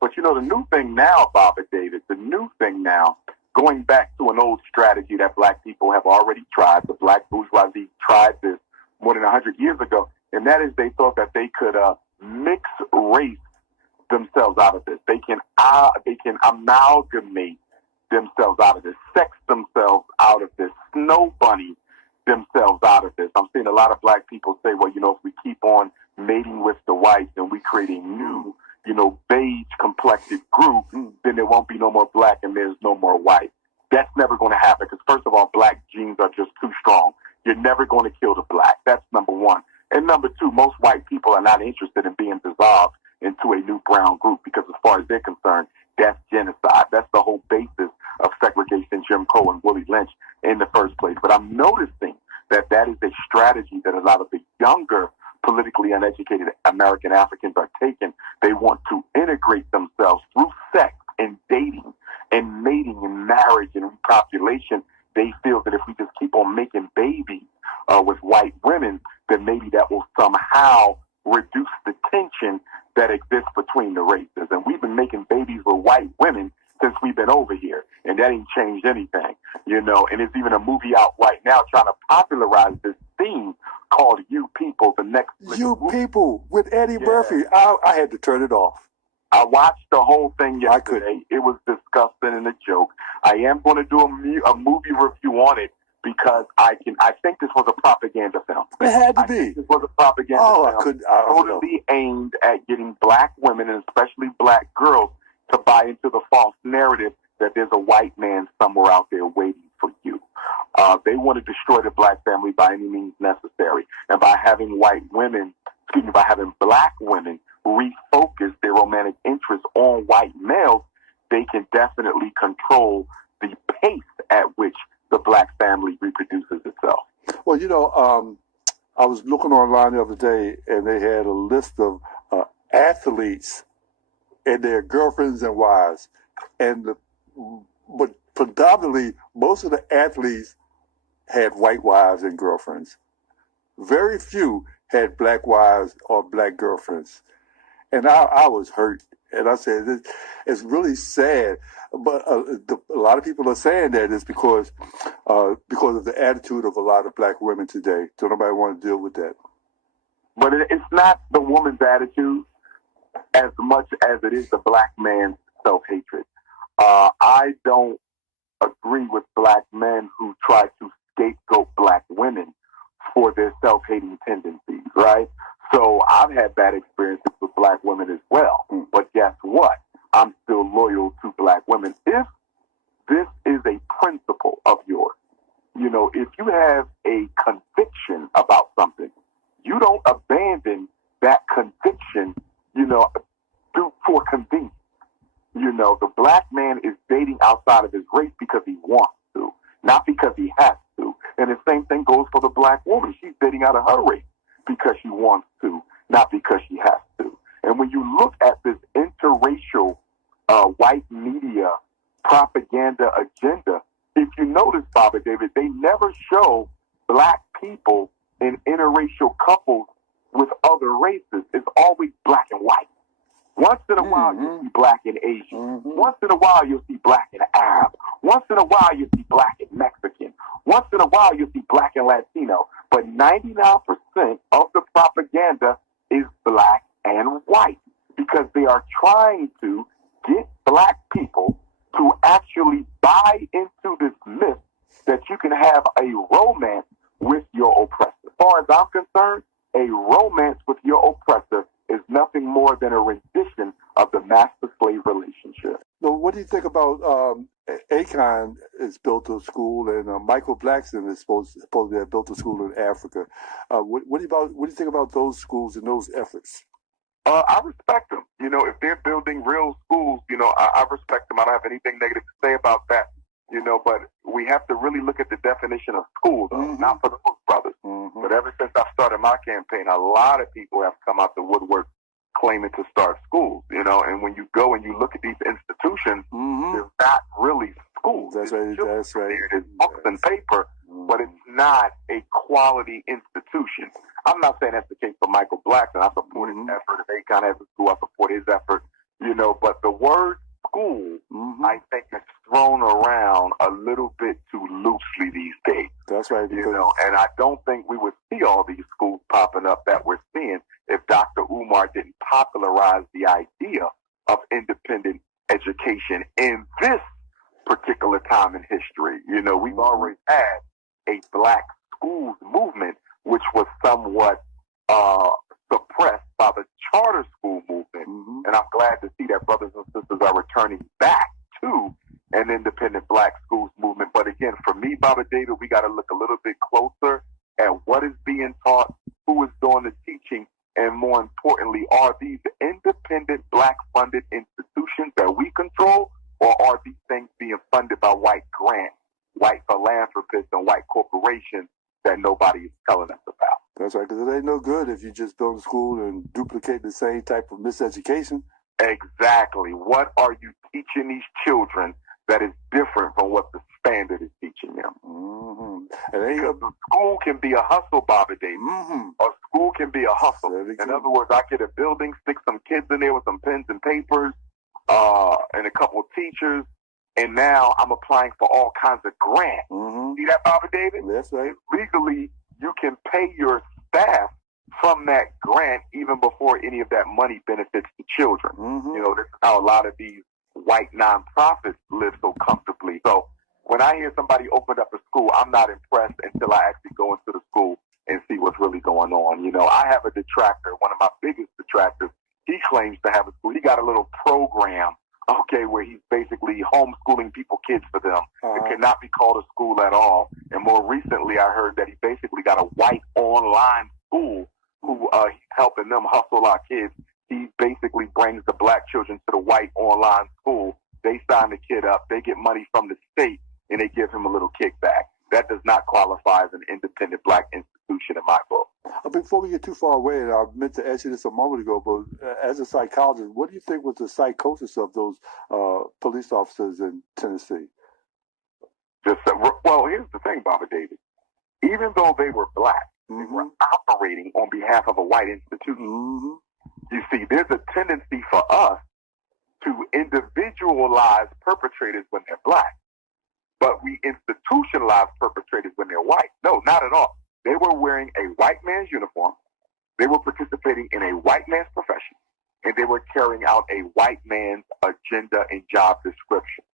But, the new thing now, Bob and David, the new thing now, going back to an old strategy that black people have already tried, the black bourgeoisie tried this more than 100 years ago, and that is they thought that they could mix race themselves out of this. They can amalgamate themselves out of this, sex themselves out of this, snow bunny themselves out of this. I'm seeing a lot of black people say, well, if we keep on mating with the whites and we create a new, beige complected group, then there won't be no more black and there's no more white. That's never going to happen because, first of all, black genes are just too strong. You're never going to kill the black. That's number one. And number two, most white people are not interested in being dissolved into a new brown group because as far as they're concerned, that's genocide. That's the whole basis of segregation, Jim Crow, and Willie Lynch in the first place. But I'm noticing that is a strategy that a lot of the younger, politically uneducated American Africans are taking. They want to integrate themselves through sex and dating and mating and marriage and repopulation. They feel that if we just keep on making babies with white women, then maybe that will somehow reduce the tension that exists between the races. And we've been making babies with white women since we've been over here, and that ain't changed anything, and there's even a movie out right now trying to popularize this theme called You People, the next You People with Eddie Murphy. I had to turn it off. I watched the whole thing yesterday. It was disgusting and a joke. I am going to do a movie review on it because I think this was a propaganda film. It had to I be. Think this was a propaganda film. I couldn't. Totally aimed at getting black women and especially black girls to buy into the false narrative that there's a white man somewhere out there waiting for you. They want to destroy the black family by any means necessary. And by having by having black women refocus their romantic interest on white males, they can definitely control the pace at which the black family reproduces itself. Well, I was looking online the other day, and they had a list of athletes and their girlfriends and wives, but predominantly most of the athletes had white wives and girlfriends. Very few had black wives or black girlfriends, and I was hurt. And I said, it's really sad, but a lot of people are saying that it's because of the attitude of a lot of black women today. So nobody want to deal with that. But it's not the woman's attitude as much as it is the black man's self-hatred. I don't agree with black men who try to scapegoat black women for their self-hating tendencies, right? So I've had bad experiences with black women as well. But guess what? I'm still loyal to black women. If this is a principle of yours, if you have a conviction about something, you don't abandon that conviction, for convenience. The black man is dating outside of his race because he wants to, not because he has to. And the same thing goes for the black woman. She's dating out of her race because she wants to, not because she has to. And when you look at this interracial white media propaganda agenda, if you notice, Bobby David, they never show black people in interracial couples with other races. It's always black and white. Once in a while, you'll see black and Asian. Once in a while, you'll see black and Arab. Once in a while, you'll see black and Mexican. Once in a while, you'll see black and Latino. But 99% of the propaganda is black and white because they are trying to get black people to actually buy into this myth that you can have a romance with your oppressor. As far as I'm concerned, a romance with your oppressor is nothing more than a rendition of the master-slave relationship. So what do you think about Akon is built a school, and Michael Blackson is supposed to have built a school in Africa? What do you think about those schools and those efforts? I respect them. If they're building real schools, I respect them. I don't have anything negative to say about that. But we have to really look at the definition of school, though, not for the Hook brothers. But ever since I started my campaign, a lot of people have come out the woodwork claiming to start schools, and when you go and you look at these institutions, they're not really schools. That's right. It's books and paper, but it's not a quality institution. I'm not saying that's the case for Michael Blackson. I support his effort. If Akon has a school, I support his effort. But the word school, I think, is thrown around a little bit too loosely these days. That's right. And I don't think we would see all these schools popping up that we're seeing if Dr. Umar didn't popularize the idea of independent education in this particular time in history. We've always had a black schools movement, which was somewhat suppressed by the charter school movement. And I'm glad to see that brothers and sisters are returning back to an independent black schools movement. But again, for me, Baba David, we got to look a little bit closer at what is being taught, who is doing the teaching, and more importantly, are these independent black funded institutions that we control, or are these things being funded by white grants, white philanthropists, and white corporations that nobody is telling us about? That's right, because it ain't no good if you just go to school and duplicate the same type of miseducation. Exactly. What are you teaching these children that is different from what the standard is teaching them? Because the school can be a hustle, Baba David. A school can be a hustle. In other words, I get a building, stick some kids in there with some pens and papers, and a couple of teachers, and now I'm applying for all kinds of grants. See that, Baba David? That's right. Legally, you can pay your staff from that grant even before any of that money benefits the children. This is how a lot of these white nonprofits live so comfortably. So when I hear somebody open up a school, I'm not impressed until I actually go into the school and see what's really going on. I have a detractor, one of my biggest detractors. He claims to have a school. He got a little program, where he's basically homeschooling kids for them. It cannot be called a school at all. And more recently, I heard that he basically got a white online school who he's helping them hustle our kids. He basically brings the black children to the white online school. They sign the kid up. They get money from the state, and they give him a little kickback. That does not qualify as an independent black institution in my book. Before we get too far away, and I meant to ask you this a moment ago, but as a psychologist, what do you think was the psychosis of those police officers in Tennessee? Well, here's the thing, Baba David. Even though they were black, they were operating on behalf of a white institution. You see, there's a tendency for us to individualize perpetrators when they're black, but we institutionalize perpetrators when they're white. No, not at all. They were wearing a white man's uniform. They were participating in a white man's profession, and they were carrying out a white man's agenda and job description.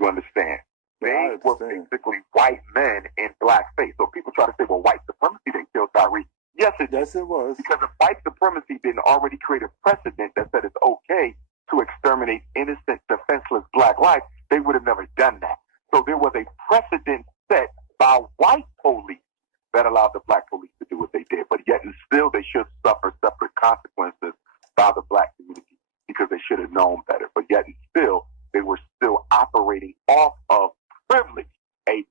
You understand? They were basically white men in blackface. So people try to say, well, white supremacy didn't kill Tyree. Yes, it did. Yes, it was. Because if white supremacy didn't already create a precedent that said it's okay to exterminate innocent, defenseless black lives, they would have never done that. So there was a precedent set by white police that allowed the black police to do what they did. But yet and still, they should suffer separate consequences by the black community because they should have known better. But yet and still, they were still operating off of privilege, a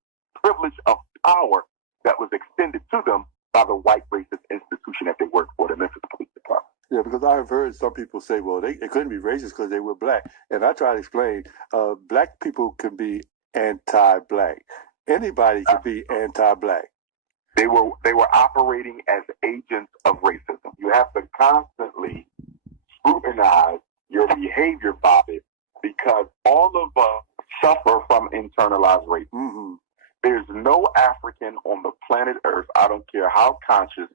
privilege of power that was extended to them by the white racist institution that they worked for, the Memphis Police Department. Yeah, because I have heard some people say, well, they couldn't be racist because they were black. And I try to explain, black people can be anti-black. Anybody can be anti-black. They were operating as agents of racism. You have to constantly scrutinize your behavior, Bobby, because all of us suffer from internalized racism. There's no African on the planet Earth, I don't care how conscious,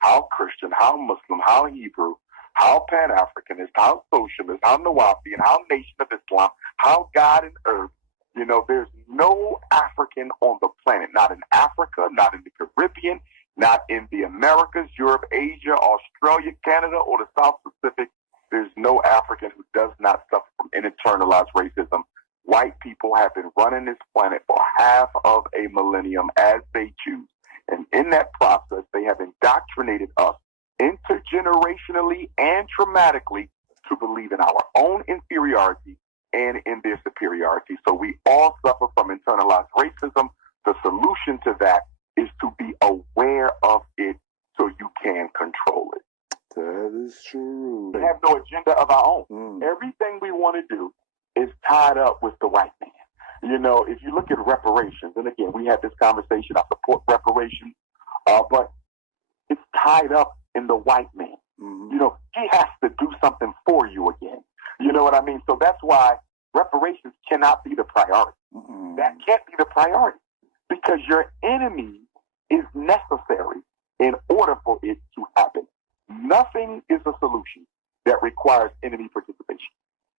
how Christian, how Muslim, how Hebrew, how Pan-Africanist, how socialist, how Nawapi, how Nation of Islam, how God and Earth. There's no African on the planet, not in Africa, not in the Caribbean, not in the Americas, Europe, Asia, Australia, Canada, or the South Pacific. There's no African who does not suffer from internalized racism. White people have been running this planet for half of a millennium as they choose. And in that process, they have indoctrinated us intergenerationally and traumatically to believe in our own inferiority and in their superiority. So we all suffer from internalized racism. The solution to that is to be aware of it so you can control it. That is true. We have no agenda of our own. Everything we want to do is tied up with the white man. If you look at reparations, and again, we had this conversation, I support reparations, but it's tied up in the white man. He has to do something for you again. You know what I mean? So that's why reparations cannot be the priority. That can't be the priority because your enemy is necessary in order for it to happen. Nothing is a solution that requires enemy participation.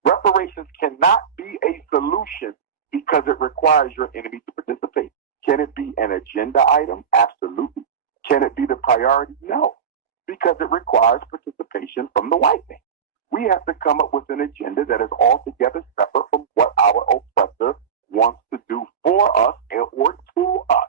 Reparations cannot be a solution because it requires your enemy to participate. Can it be an agenda item? Absolutely. Can it be the priority? No, because it requires participation from the white man. We have to come up with an agenda that is altogether separate from what our oppressor wants to do for us or to us.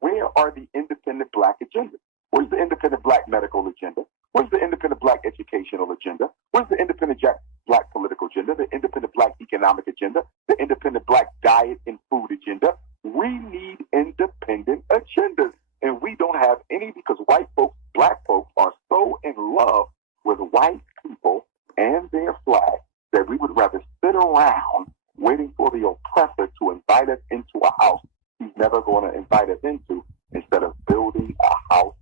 Where are the independent black agendas? Where's the independent black medical agenda? Where's the independent black educational agenda? Where's the independent black political agenda? The independent black economic agenda? The independent black diet and food agenda? We need independent agendas. And we don't have any because white folks, black folks are so in love with white people and their flag that we would rather sit around waiting for the oppressor to invite us into a house he's never going to invite us into instead of building a house